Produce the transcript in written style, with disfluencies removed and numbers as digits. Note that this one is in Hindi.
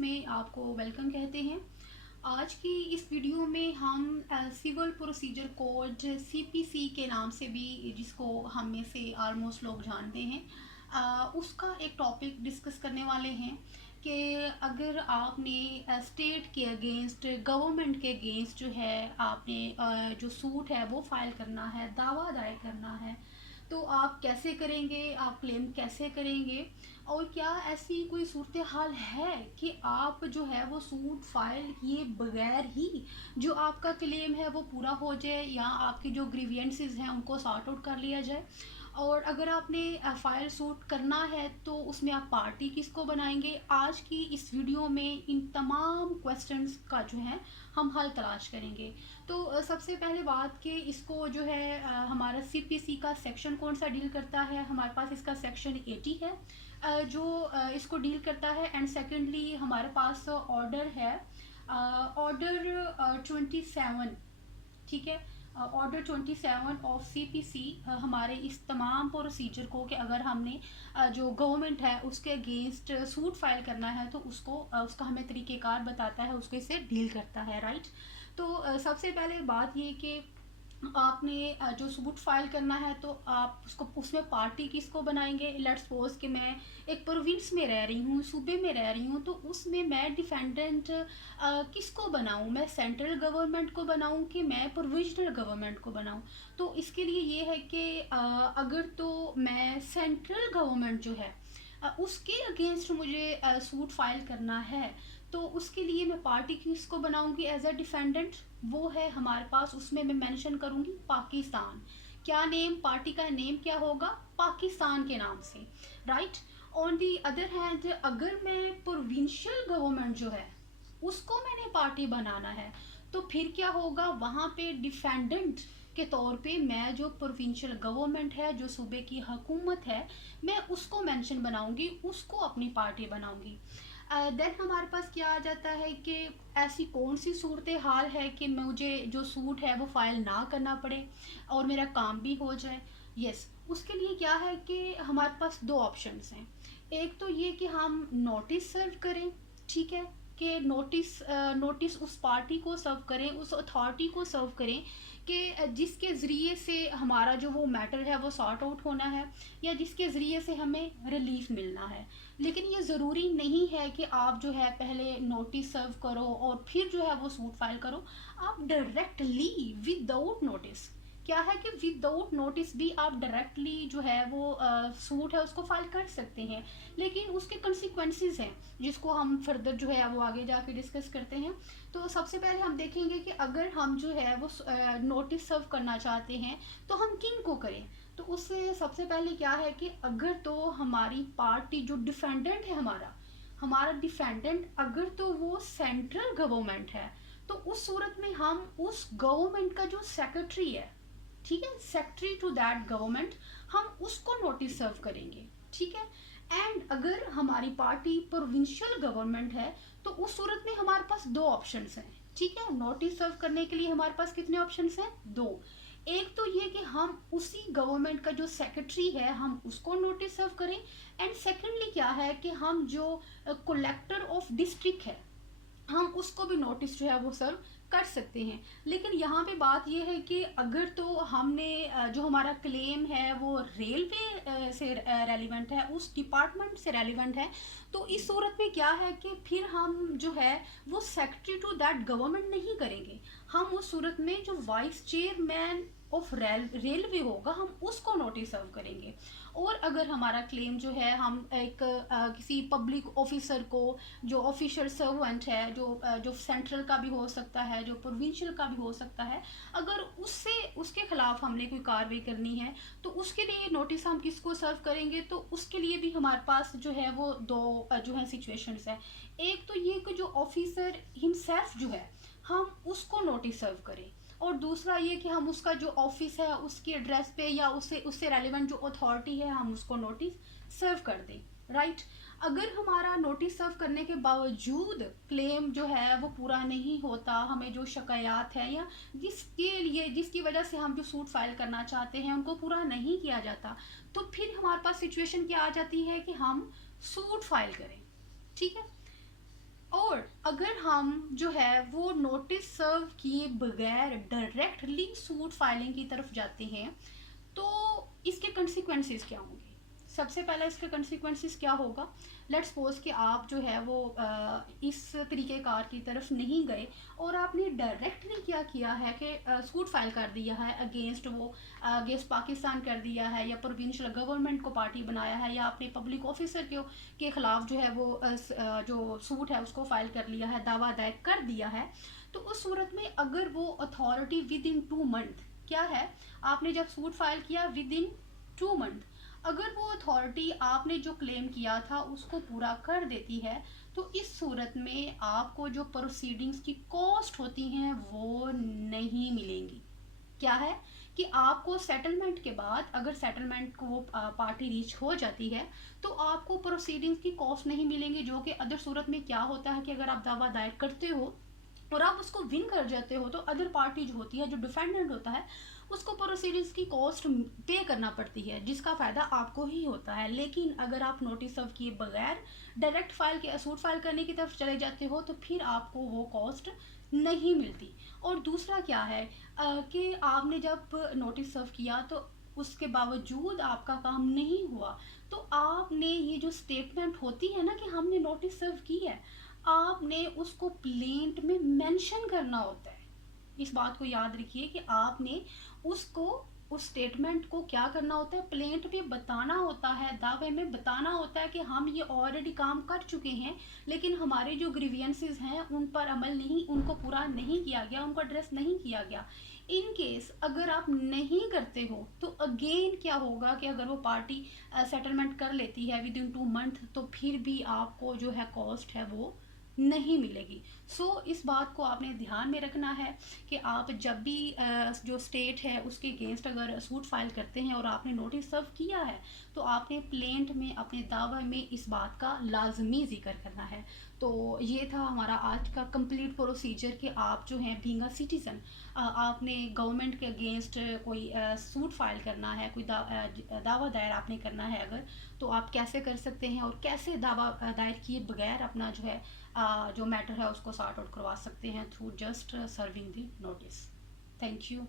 में आपको वेलकम कहते हैं। आज की इस वीडियो में हम सिविल प्रोसीजर कोड सीपीसी के नाम से भी जिसको हम में से ऑलमोस्ट लोग जानते हैं, उसका एक टॉपिक डिस्कस करने वाले हैं कि अगर आपने स्टेट के अगेंस्ट, गवर्नमेंट के अगेंस्ट जो है आपने जो सूट है वो फाइल करना है, दावा दायर करना है, तो आप कैसे करेंगे, आप क्लेम कैसे करेंगे, और क्या ऐसी कोई सूरत हाल है कि आप जो है वो सूट फाइल किए बगैर ही जो आपका क्लेम है वो पूरा हो जाए या आपकी जो ग्रीवियंसेस हैं उनको सॉर्ट आउट कर लिया जाए। और अगर आपने फाइल सूट करना है तो उसमें आप पार्टी किसको बनाएंगे। आज की इस वीडियो में इन तमाम क्वेश्चंस का जो है हम हल तलाश करेंगे। तो सबसे पहले बात कि इसको जो है हमारा सीपीसी का सेक्शन कौन सा डील करता है। हमारे पास इसका सेक्शन 80 है जो इसको डील करता है। एंड सेकेंडली हमारे पास ऑर्डर है, ऑर्डर 27, ठीक है, ऑर्डर 27 ऑफ सीपीसी हमारे इस तमाम प्रोसीजर को कि अगर हमने जो गवर्नमेंट है उसके अगेंस्ट सूट फाइल करना है तो उसको उसका हमें तरीक़ेकार बताता है, उसको इससे डील करता है, राइट। तो सबसे पहले बात ये कि आपने जो सूट फाइल करना है तो आप उसको उसमें पार्टी किसको बनाएंगे। लेट्स सपोज कि मैं एक प्रोविंस में रह रही हूँ, सूबे में रह रही हूँ, तो उसमें मैं डिफेंडेंट किसको बनाऊँ, मैं सेंट्रल गवर्नमेंट को बनाऊँ कि मैं प्रोविजनल गवर्नमेंट को बनाऊँ। तो इसके लिए ये है कि अगर तो मैं सेंट्रल गवर्नमेंट जो है उसके अगेंस्ट मुझे सूट फाइल करना है तो उसके लिए मैं पार्टी किसको बनाऊंगी एज अ डिफेंडेंट। वो है हमारे पास, उसमें मैं मेंशन करूंगी पाकिस्तान। क्या नेम, पार्टी का नेम क्या होगा, पाकिस्तान के नाम से, right. On the other hand अगर मैं प्रोविंशियल गवर्नमेंट जो है उसको मैंने पार्टी बनाना है तो फिर क्या होगा, वहाँ पे डिफेंडेंट के तौर पे मैं जो प्रोविंशियल गवर्नमेंट है, जो सूबे की हुकूमत है, मैं उसको मेंशन बनाऊंगी, उसको अपनी पार्टी बनाऊंगी। देन हमारे पास क्या आ जाता है कि ऐसी कौन सी सूरत हाल है कि मुझे जो सूट है वो फाइल ना करना पड़े और मेरा काम भी हो जाए। यस, उसके लिए क्या है कि हमारे पास दो ऑप्शंस हैं। एक तो ये कि हम नोटिस सर्व करें, ठीक है, कि नोटिस उस पार्टी को सर्व करें, उस अथॉरिटी को सर्व करें कि जिसके ज़रिए से हमारा जो वो मैटर है वो सॉर्ट आउट होना है या जिसके ज़रिए से हमें रिलीफ मिलना है। लेकिन ये ज़रूरी नहीं है कि आप जो है पहले नोटिस सर्व करो और फिर जो है वो सूट फाइल करो। आप डायरेक्टली विदाउट नोटिस, क्या है कि विदाउट नोटिस भी आप डायरेक्टली जो है वो सूट है उसको फाइल कर सकते हैं, लेकिन उसके कंसिक्वेंसेस हैं जिसको हम फर्दर जो है वो आगे जाके डिस्कस करते हैं। तो सबसे पहले हम देखेंगे कि अगर हम जो है वो नोटिस सर्व करना चाहते हैं तो हम किन को करें। तो उससे सबसे पहले क्या है कि अगर तो हमारी पार्टी जो डिफेंडेंट है, हमारा हमारा डिफेंडेंट अगर तो वो सेंट्रल गवर्नमेंट है तो उस सूरत में हम उस गवर्नमेंट का जो सेक्रेटरी है, ठीक है, सेक्रेटरी टू दैट गवर्नमेंट, हम उसको नोटिस सर्व करेंगे, ठीक है। एंड अगर हमारी पार्टी प्रोविंशियल गवर्नमेंट है तो उस सूरत में हमारे पास दो ऑप्शंस हैं, ठीक है। नोटिस सर्व करने के लिए हमारे पास कितने ऑप्शंस हैं, दो। एक तो ये कि हम उसी गवर्नमेंट का जो सेक्रेटरी है हम उसको नोटिस सर्व करें, एंड सेकेंडली क्या है कि हम जो कलेक्टर ऑफ डिस्ट्रिक्ट है हम उसको भी नोटिस जो है वो सर्व कर सकते हैं। लेकिन यहाँ पे बात ये है कि अगर तो हमने जो हमारा क्लेम है वो रेलवे से रेलिवेंट है, उस डिपार्टमेंट से रेलिवेंट है, तो इस सूरत में क्या है कि फिर हम जो है वो सेक्रेटरी टू दैट गवर्नमेंट नहीं करेंगे। हम उस सूरत में जो वाइस चेयरमैन ऑफ रेलवे होगा हम उसको नोटिस सर्व करेंगे। और अगर हमारा क्लेम जो है हम एक किसी पब्लिक ऑफिसर को, जो ऑफिशियल सर्वेंट है, जो सेंट्रल का भी हो सकता है, जो प्रोविंशियल का भी हो सकता है, अगर उससे उसके खिलाफ हमने कोई कार्रवाई करनी है तो उसके लिए नोटिस हम किसको सर्व करेंगे। तो उसके लिए भी हमारे पास जो है वो दो जो है सिचुएशंस है। एक तो ये कि जो ऑफिसर हिमसेल्फ जो है हम उसको नोटिस सर्व करें, और दूसरा ये कि हम उसका जो ऑफिस है उसकी एड्रेस पे या उससे उससे रेलिवेंट जो अथॉरिटी है हम उसको नोटिस सर्व कर दें, राइट। अगर हमारा नोटिस सर्व करने के बावजूद क्लेम जो है वो पूरा नहीं होता, हमें जो शिकायत है या जिसके लिए जिसकी वजह से हम जो सूट फाइल करना चाहते हैं उनको पूरा नहीं किया जाता, तो फिर हमारे पास सिचुएशन क्या आ जाती है कि हम सूट फाइल करें, ठीक है। और अगर हम जो है वो नोटिस सर्व किए बगैर डायरेक्टली सूट फाइलिंग की तरफ जाते हैं तो इसके कंसिक्वेंसेस क्या होंगे। सबसे पहला इसका कंसिक्वेंसेस क्या होगा। लेट्स सपोज कि आप जो है वो इस तरीक़ेकार की तरफ नहीं गए और आपने डायरेक्टली क्या किया है कि सूट फाइल कर दिया है अगेंस्ट वो अगेंस्ट पाकिस्तान कर दिया है, या प्रोविंशियल गवर्नमेंट को पार्टी बनाया है, या आपने पब्लिक ऑफिसर के ख़िलाफ़ जो है वो जो सूट है उसको फाइल कर लिया है, दावा दायर कर दिया है। तो उस सूरत में अगर वो अथॉरिटी विद इन 2 मंथ, क्या है, आपने जब सूट फाइल किया विद इन 2 मंथ, अगर वो अथॉरिटी आपने जो क्लेम किया था उसको पूरा कर देती है तो इस सूरत में आपको जो प्रोसीडिंग्स की कॉस्ट होती हैं वो नहीं मिलेंगी। क्या है कि आपको सेटलमेंट के बाद अगर सेटलमेंट को वो पार्टी रीच हो जाती है तो आपको प्रोसीडिंग्स की कॉस्ट नहीं मिलेंगी, जो कि अदर सूरत में क्या होता है कि अगर आप दावा दायर करते हो और आप उसको विन कर जाते हो तो अदर पार्टी जो होती है, जो डिफेंडेंट होता है, उसको प्रोसीडिंग्स की कॉस्ट पे करना पड़ती है, जिसका फ़ायदा आपको ही होता है। लेकिन अगर आप नोटिस सर्व किए बगैर डायरेक्ट फाइल के सूट फाइल करने की तरफ चले जाते हो तो फिर आपको वो कॉस्ट नहीं मिलती। और दूसरा क्या है कि आपने जब नोटिस सर्व किया तो उसके बावजूद आपका काम नहीं हुआ तो आपने ये जो स्टेटमेंट होती है ना कि हमने नोटिस सर्व की है, आपने उसको प्लेंट में मेंशन करना होता है। इस बात को याद रखिए कि आपने उसको उस स्टेटमेंट को क्या करना होता है, प्लेंट में बताना होता है, दावे में बताना होता है कि हम ये ऑलरेडी काम कर चुके हैं लेकिन हमारे जो ग्रीवियंसेस हैं उन पर अमल नहीं, उनको पूरा नहीं किया गया, उनको एड्रेस नहीं किया गया। इन केस अगर आप नहीं करते हो तो अगेन क्या होगा कि अगर वो पार्टी सेटलमेंट कर लेती है विद इन 2 मंथ तो फिर भी आपको जो है कॉस्ट है वो नहीं मिलेगी। इस बात को आपने ध्यान में रखना है कि आप जब भी जो स्टेट है उसके अगेंस्ट अगर सूट फाइल करते हैं और आपने नोटिस सर्व किया है तो आपने प्लेंट में अपने दावा में इस बात का लाजमी जिक्र करना है। तो ये था हमारा आज का कंप्लीट प्रोसीजर कि आप जो हैं बीइंग अ सिटीज़न आपने गवर्नमेंट के अगेंस्ट कोई सूट फाइल करना है, कोई दावा दायर आपने करना है अगर, तो आप कैसे कर सकते हैं और कैसे दावा दायर किए बगैर अपना जो है जो मैटर है उसको सॉर्ट आउट करवा सकते हैं through just serving the notice. Thank you.